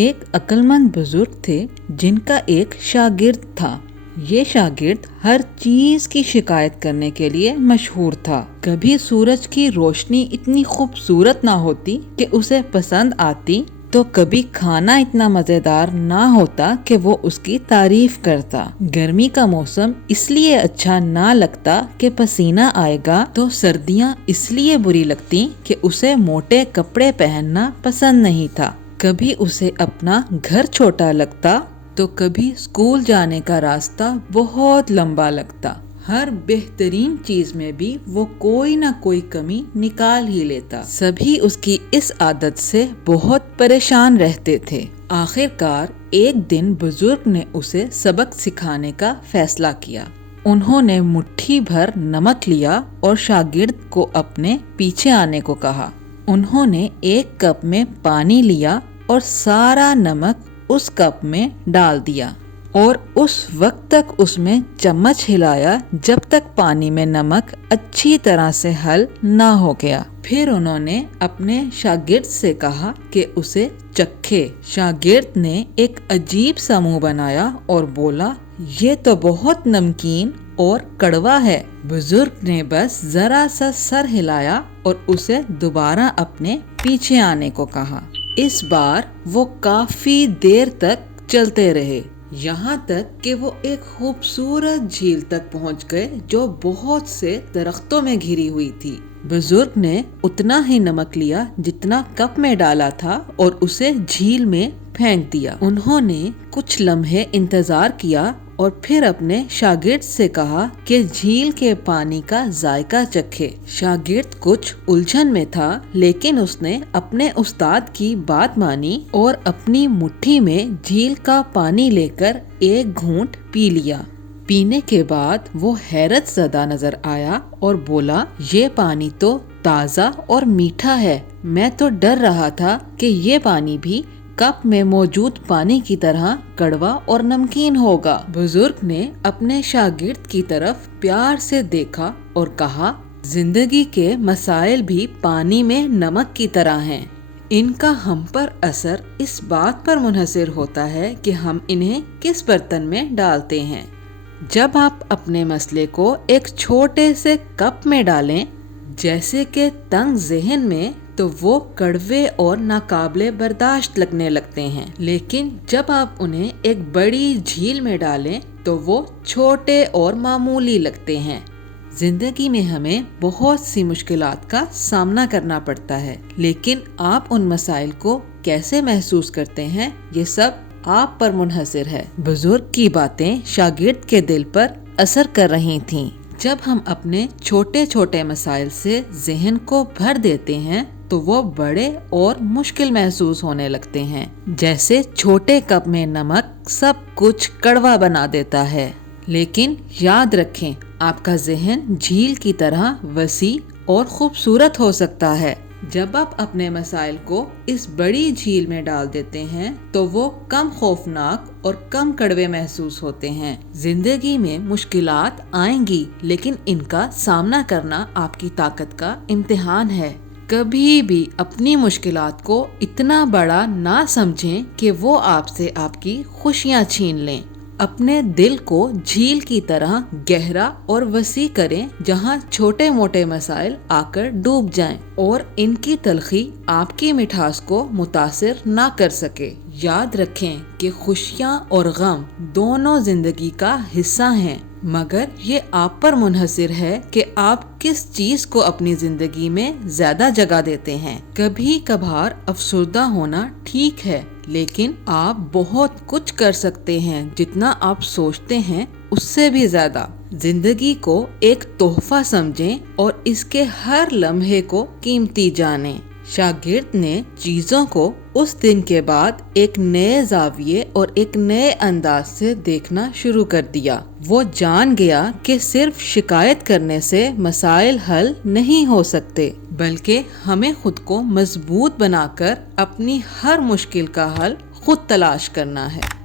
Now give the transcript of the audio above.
ایک عقلمند بزرگ تھے جن کا ایک شاگرد تھا۔ یہ شاگرد ہر چیز کی شکایت کرنے کے لیے مشہور تھا۔ کبھی سورج کی روشنی اتنی خوبصورت نہ ہوتی کہ اسے پسند آتی، تو کبھی کھانا اتنا مزیدار نہ ہوتا کہ وہ اس کی تعریف کرتا۔ گرمی کا موسم اس لیے اچھا نہ لگتا کہ پسینہ آئے گا، تو سردیاں اس لیے بری لگتی کہ اسے موٹے کپڑے پہننا پسند نہیں تھا۔ کبھی اسے اپنا گھر چھوٹا لگتا تو کبھی اسکول جانے کا راستہ بہت لمبا لگتا۔ ہر بہترین چیز میں بھی وہ کوئی نہ کوئی کمی نکال ہی لیتا۔ سبھی اس کی اس عادت سے بہت پریشان رہتے تھے۔ آخر کار ایک دن بزرگ نے اسے سبق سکھانے کا فیصلہ کیا۔ انہوں نے مٹھی بھر نمک لیا اور شاگرد کو اپنے پیچھے آنے کو کہا۔ انہوں نے ایک کپ میں پانی لیا اور سارا نمک اس کپ میں ڈال دیا اور اس وقت تک اس میں چمچ ہلایا جب تک پانی میں نمک اچھی طرح سے حل نہ ہو گیا۔ پھر انہوں نے اپنے شاگرد سے کہا کہ اسے چکھے۔ شاگرد نے ایک عجیب سا منہ بنایا اور بولا، یہ تو بہت نمکین اور کڑوا ہے۔ بزرگ نے بس ذرا سا سر ہلایا اور اسے دوبارہ اپنے پیچھے آنے کو کہا۔ اس بار وہ کافی دیر تک چلتے رہے، یہاں تک کہ وہ ایک خوبصورت جھیل تک پہنچ گئے جو بہت سے درختوں میں گھری ہوئی تھی۔ بزرگ نے اتنا ہی نمک لیا جتنا کپ میں ڈالا تھا اور اسے جھیل میں پھینک دیا۔ انہوں نے کچھ لمحے انتظار کیا اور پھر اپنے شاگرد سے کہا کہ جھیل کے پانی کا ذائقہ چکھے۔ شاگرد کچھ الجھن میں تھا، لیکن اس نے اپنے استاد کی بات مانی اور اپنی مٹھی میں جھیل کا پانی لے کر ایک گھونٹ پی لیا۔ پینے کے بعد وہ حیرت زدہ نظر آیا اور بولا، یہ پانی تو تازہ اور میٹھا ہے۔ میں تو ڈر رہا تھا کہ یہ پانی بھی کپ میں موجود پانی کی طرح کڑوا اور نمکین ہوگا۔ بزرگ نے اپنے شاگرد کی طرف پیار سے دیکھا اور کہا، زندگی کے مسائل بھی پانی میں نمک کی طرح ہیں۔ ان کا ہم پر اثر اس بات پر منحصر ہوتا ہے کہ ہم انہیں کس برتن میں ڈالتے ہیں۔ جب آپ اپنے مسئلے کو ایک چھوٹے سے کپ میں ڈالیں، جیسے کہ تنگ ذہن میں، تو وہ کڑوے اور ناقابل برداشت لگنے لگتے ہیں، لیکن جب آپ انہیں ایک بڑی جھیل میں ڈالیں تو وہ چھوٹے اور معمولی لگتے ہیں۔ زندگی میں ہمیں بہت سی مشکلات کا سامنا کرنا پڑتا ہے، لیکن آپ ان مسائل کو کیسے محسوس کرتے ہیں، یہ سب آپ پر منحصر ہے۔ بزرگ کی باتیں شاگرد کے دل پر اثر کر رہی تھیں۔ جب ہم اپنے چھوٹے چھوٹے مسائل سے ذہن کو بھر دیتے ہیں تو وہ بڑے اور مشکل محسوس ہونے لگتے ہیں، جیسے چھوٹے کپ میں نمک سب کچھ کڑوا بنا دیتا ہے۔ لیکن یاد رکھیں، آپ کا ذہن جھیل کی طرح وسیع اور خوبصورت ہو سکتا ہے۔ جب آپ اپنے مسائل کو اس بڑی جھیل میں ڈال دیتے ہیں تو وہ کم خوفناک اور کم کڑوے محسوس ہوتے ہیں۔ زندگی میں مشکلات آئیں گی، لیکن ان کا سامنا کرنا آپ کی طاقت کا امتحان ہے۔ کبھی بھی اپنی مشکلات کو اتنا بڑا نہ سمجھیں کہ وہ آپ سے آپ کی خوشیاں چھین لیں۔ اپنے دل کو جھیل کی طرح گہرا اور وسیع کریں، جہاں چھوٹے موٹے مسائل آ کر ڈوب جائیں اور ان کی تلخی آپ کی مٹھاس کو متاثر نہ کر سکے۔ یاد رکھیں کہ خوشیاں اور غم دونوں زندگی کا حصہ ہیں، مگر یہ آپ پر منحصر ہے کہ آپ کس چیز کو اپنی زندگی میں زیادہ جگہ دیتے ہیں۔ کبھی کبھار افسردہ ہونا ٹھیک ہے، لیکن آپ بہت کچھ کر سکتے ہیں، جتنا آپ سوچتے ہیں اس سے بھی زیادہ۔ زندگی کو ایک تحفہ سمجھیں اور اس کے ہر لمحے کو قیمتی جانیں۔ شاگرد نے چیزوں کو اس دن کے بعد ایک نئے زاویے اور ایک نئے انداز سے دیکھنا شروع کر دیا۔ وہ جان گیا کہ صرف شکایت کرنے سے مسائل حل نہیں ہو سکتے، بلکہ ہمیں خود کو مضبوط بنا کر اپنی ہر مشکل کا حل خود تلاش کرنا ہے۔